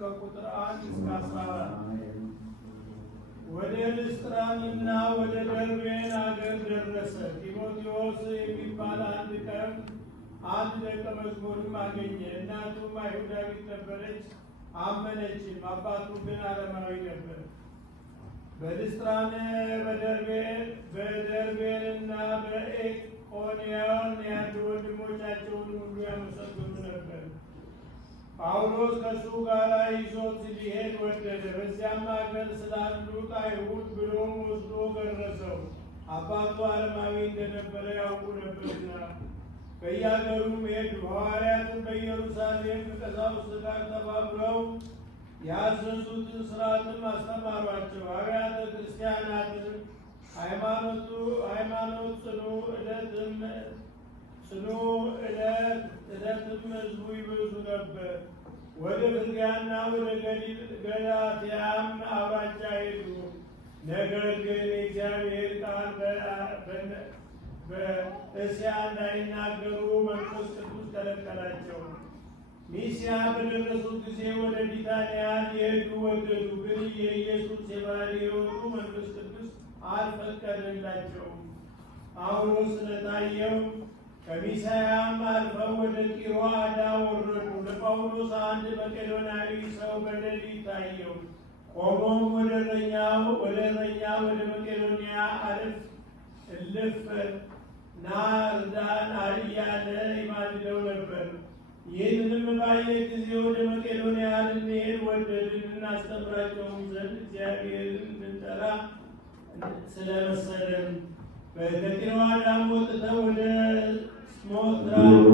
ከቁጥር 1 እስከ 14 ወደ ልስጥራንና ወደ ደርቤን አገር ደረሰ። ጢሞቴዎስ የሚባል አንድ ቀን አንድ ደቀ መዝሙርም አገኘ። እናቱም አይሁዳዊት ነበረች፣ አመነችም። አባቱ ግን አረማዊ ነበር። በልስጥራን በደርቤንና በኢቆንዮን ያሉ ወንድሞቻቸውን ሁሉ ያመሰግኑ ነበር። ጳውሎስ ከእሱ ጋር ይዞት ሊሄድ ወደደ። በዚያም አገር ስላሉት አይሁድ ብሎም ወስዶ ገረዘው። አባቱ አረማዊ እንደነበረ ያውቁ ነበርና። በየአገሩም ሄዱ። ሐዋርያትን በኢየሩሳሌም ከቀሳውስት ጋር ተባብረው ያዘዙትን ሥርዓትም አስተማሯቸው። አብያተ ክርስቲያናትን ሃይማኖት ጽኑ ዕለትም ሕዝቡ ይበዙ ነበር። ወደ ፍርግያና ወደ ገላትያም አውራጃ ሄዱ። ነገር ግን የእግዚአብሔር ቃል በእስያ እንዳይናገሩ መንፈስ ቅዱስ ከለከላቸው። ሚስያ በደረሱት ጊዜ ወደ ቢታንያ ሊሄዱ ወደዱ፣ ግን የኢየሱስ የባሕርይ ሕይወቱ መንፈስ ቅዱስ አልፈቀደላቸውም። ጳውሎስ ስለታየው ከሚሳያም አልፈው ወደ ጢሮአዳ ወረዱ። ለጳውሎስ አንድ መቄዶንያዊ ሰው በሌሊት ታየው። ቆሞም ወደ እረኛ ወደ መቄዶንያ እልፍ ና እርዳን እያለ ይማልደው ነበር። ይህንንም ባየ ጊዜ ወደ መቄዶንያ ልንሄድ ወደድን። እናስተምራቸውም ዘንድ እግዚአብሔርን እንድንጠራ ስለመሰለን ከጢሮአዳም ወጥተው ወደ ስሞትራቅ